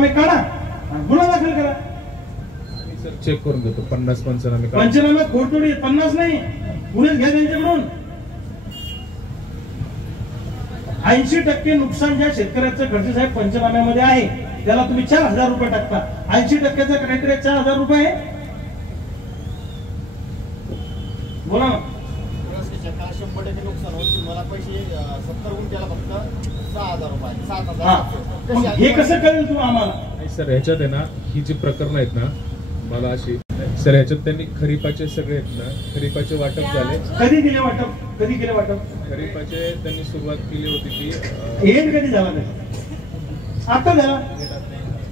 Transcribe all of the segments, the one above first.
पंचनामे काढा, गुन्हा दाखल करा. सर चेक करून घेतो 50 पंचनामे. पंचनामे खोडतोडी 50 नाही, गुन्हेच घ्या त्यांच्याकडून. 80% नुकसान ज्या शेतकऱ्याचं खर्च साहेब पंचनाम्यामध्ये आहे त्याला तुम्ही 4000 रुपये टाकता. 80%चा क्रायटेरिया 4000 रुपये आहे. बोला ना. 100% नुकसान होईल, मला पैसे 70 गुंठ्याला फक्त 6000 रुपये, 7000. हे कसं कळेल तू आम्हाला? नाही सर, ह्याच्यात आहे ना, ही जी प्रकरण आहेत ना, मला अशी सर ह्याच्यात त्यांनी खरीपाचे सगळे आहेत ना, खरीपाचे वाटप झाले. कधी दिले वाटप? कधी केले वाटप? खरीपाचे त्यांनी सुरुवात केली होती की एंड कधी झाला त्याचा? आता झाला.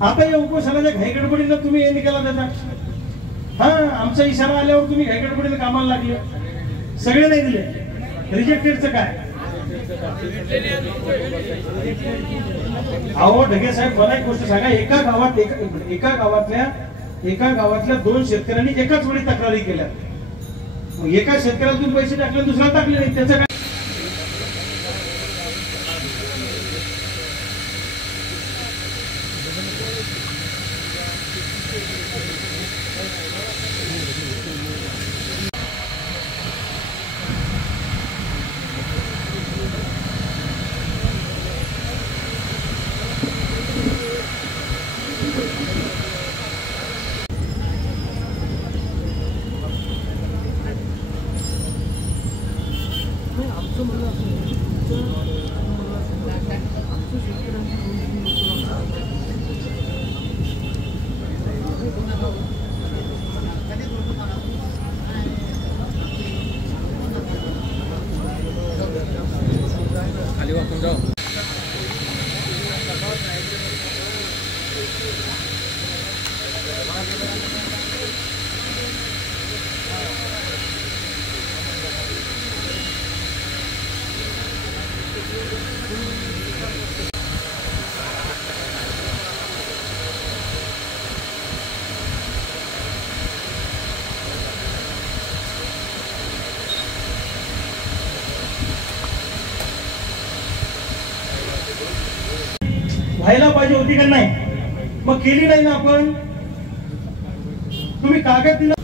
आता या उपोषणाच्या घाईगडबडीनं तुम्ही एंड केला त्याचा. हा, आमचा इशारा आल्यावर तुम्ही घाईगडबडीनं कामाला लागले. सगळे नाही दिले. रिजेक्टेडचं काय? अहो ढगे साहेब, मला एक गोष्ट सांगा. एका गावातल्या 2 शेतकऱ्यांनी एकाच वेळी तक्रारी केल्या. एका शेतकऱ्याला तुम्ही पैसे टाकले, दुसऱ्या टाकले नाही, त्याचं काय? खाली वाकून जाऊ. व्हायला पाहिजे होती का नाही? मग केली नाही ना आपण. तुम्ही कागद दिला.